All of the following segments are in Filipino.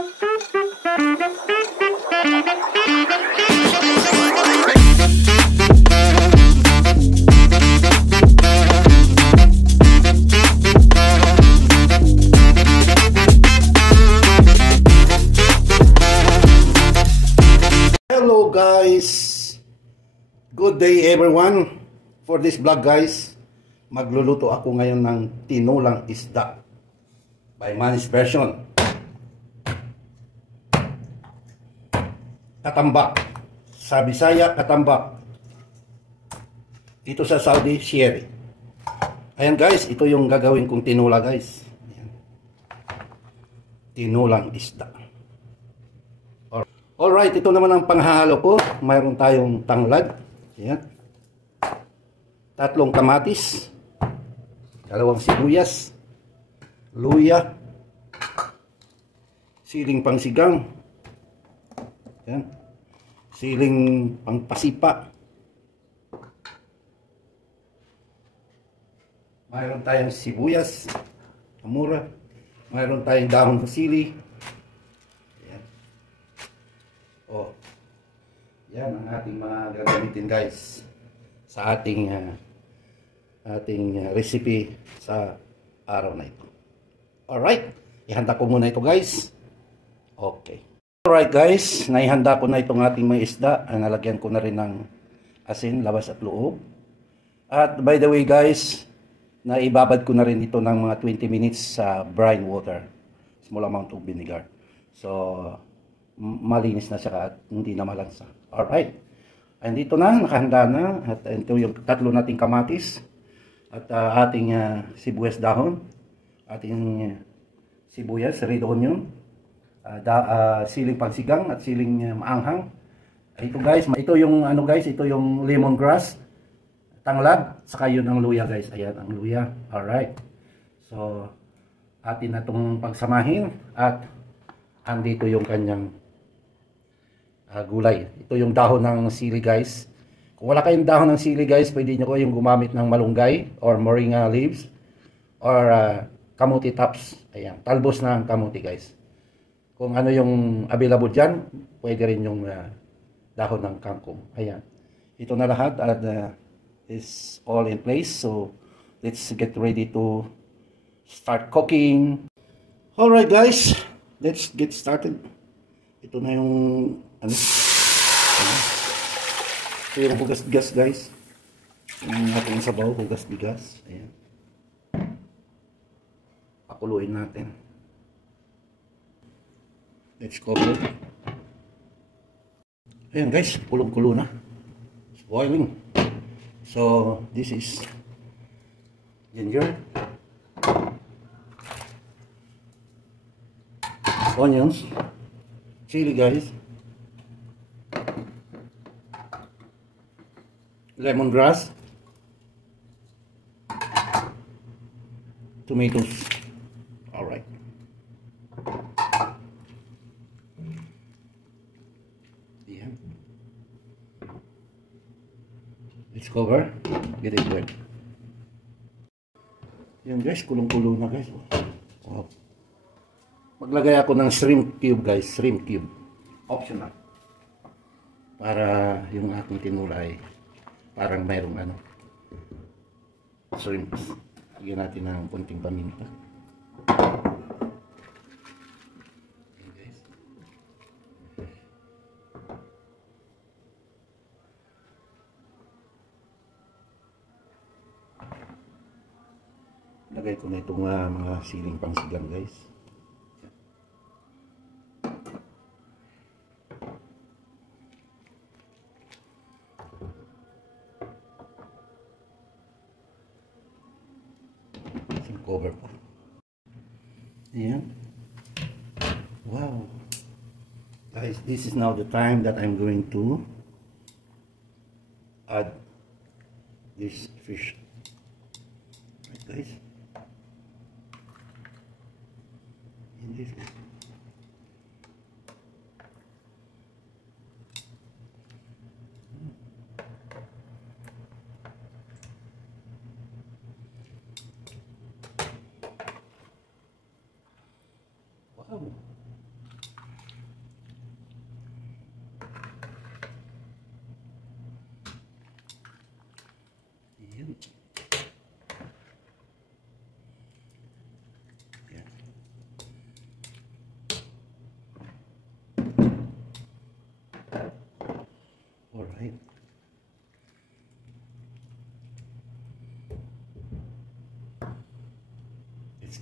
Hello guys, good day everyone. For this vlog guys, magluluto ako ngayon ng tinulang isda by Manny's version. Katambak, sa Bisaya katambak, ito sa Saudi sherry. Ayan guys, ito yung gagawin kong tinula guys. Ayan. Tinulang isda. Alright, ito naman ang panghahalo ko. Mayroon tayong tanglad. Ayan. 3 kamatis. 2 sibuyas. Luya. Siling pangsigang. Ayan. Siling pangpasipa. Mayroon tayong sibuyas. Amura. Mayroon tayong dahon ng sili. Oh, yan ang ating mga gagamitin guys sa ating recipe sa araw na ito. Alright, ihanda ko muna ito guys. Okay. Alright guys, naihanda ko na itong ating mga isda. Nalagyan ko na rin ng asin, labas at loob. At by the way guys, naibabad ko na rin ito ng mga 20 minutes sa brine water. Small amount of vinegar. So, malinis na siya at hindi na malansa. Alright. And dito na, nakahanda na. At ito yung 3 nating kamatis. At ating sibuyas dahon. Ating sibuyas, red onion. Siling pagsigang at siling maanghang. Ito guys, ito yung ano guys, ito yung lemongrass. Tanglad, saka yun ang luya guys. Ayan ang luya. Alright. So, atin na itong pagsamahin. At andito yung kanyang gulay. Ito yung dahon ng sili guys. Kung wala kayong dahon ng sili guys, pwede nyo ko yung gumamit ng malunggay or moringa leaves or kamuti tops. Ayan, talbos ng kamuti guys. Kung ano yung available dyan, pwede rin yung dahon ng kangkong. Ayan. Ito na lahat at is all in place. So, let's get ready to start cooking. Alright guys, let's get started. Ito na yung ano? Ito yung hugas-bigas guys. Yung ating sabaw, hugas-bigas. Ayan. Pakuluin natin. Let's cover. Ayan guys, kulong-kulo na. It's boiling. So, this is ginger. Onions. Chili guys. Lemongrass. Tomatoes. Alright. Yeah. Let's cover. Get it wet. Yan guys, kulong-kulo na guys. Wow. Maglagay ako ng shrimp cube guys, shrimp cube. Optional. Para yung ating tinula ay parang mayroong ano, shrimp. Lagyan natin ng konting paminta. Okay guys. Lagay ko na itong mga siling pangsigang guys. Cover po. Ayan. Wow. Guys, this is now the time that I'm going to add this fish. Right guys. In this way. Wow.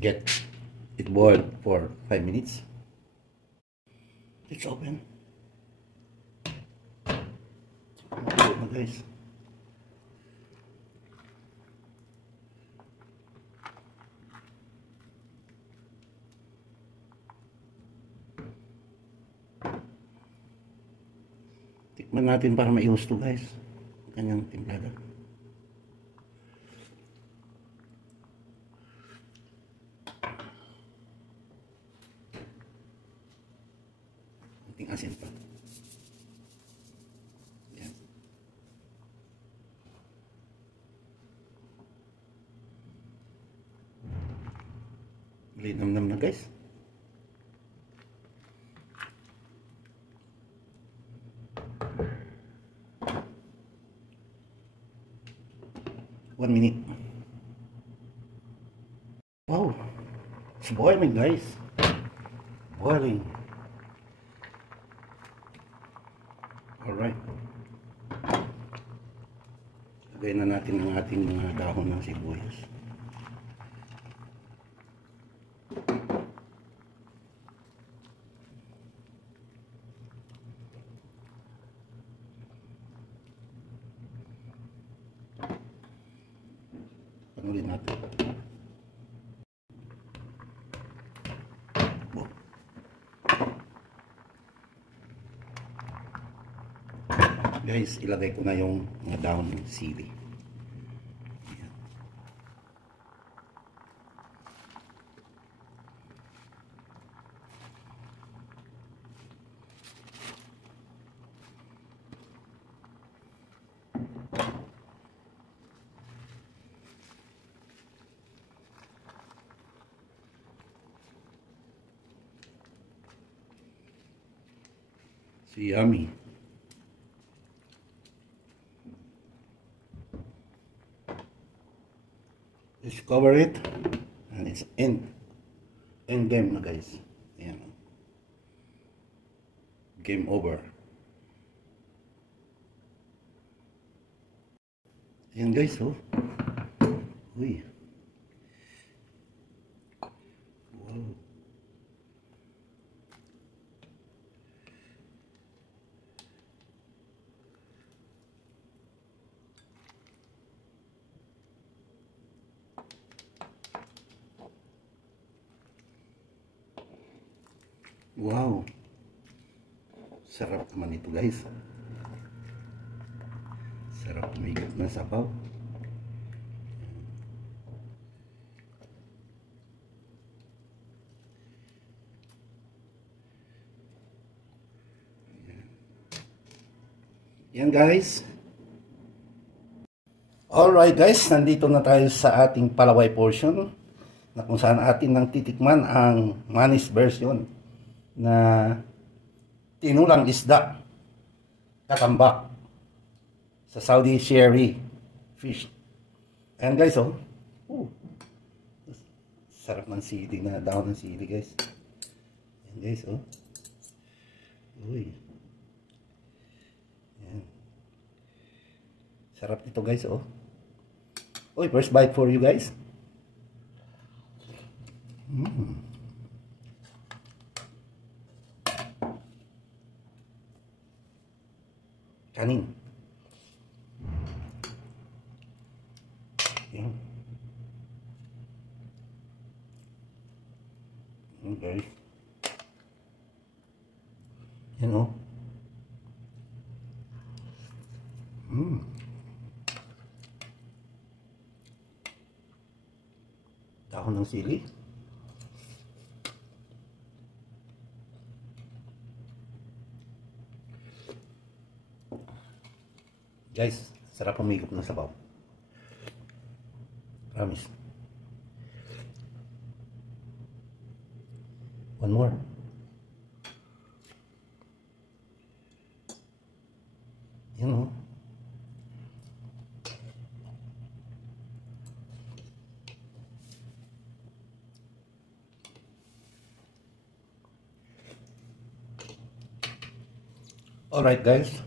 get it boiled for 5 minutes. Let's open. Open na guys. Tikman natin para maiusto guys. Kanyang timplada. Kunting asin pa. Yan. Linam-nam na guys. One minute. Wow, it's boiling guys. Boiling. Alright. Lagay na natin ang ating mga dahon ng sibuyas. Panulin natin. Guys, ilagay ko na yung mga dahon ng sili. Ayan. So yummy. Just cover it and it's end game na guys. Ayan. Game over. Ayan guys, oh. Uy. Wow. Wow. Sarap naman ito guys. Sarap umigop ng sabaw. Yan guys. Alright guys, nandito na tayo sa ating palaway portion na kung saan atin nang titikman ang manis version na tinulang isda katambak sa Saudi Sherry fish. Ayan guys, oh. Sarap ng sili na dahon ng sili guys. Ayan guys, oh. Uy. Ayan. Sarap nito guys, oh. Uy, first bite for you guys. Kanin. Ayan. Okay. Yan o. Dahon ng sili. Guys, sarap umigop ng sabaw. Promise. One more. Yan o. Alright guys.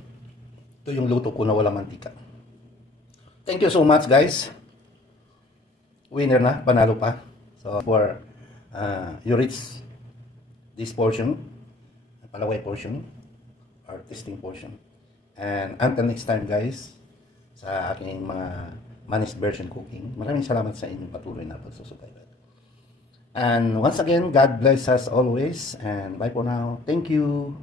Ito yung luto ko na walang mantika. Thank you so much guys. Winner na, panalo pa. So for you reach this portion, palaway portion or testing portion. And until next time guys, sa aking mga Manny's Version Cooking, maraming salamat sa inyong patuloy na pagsusubaybay. And once again, God bless us always, and bye for now. Thank you.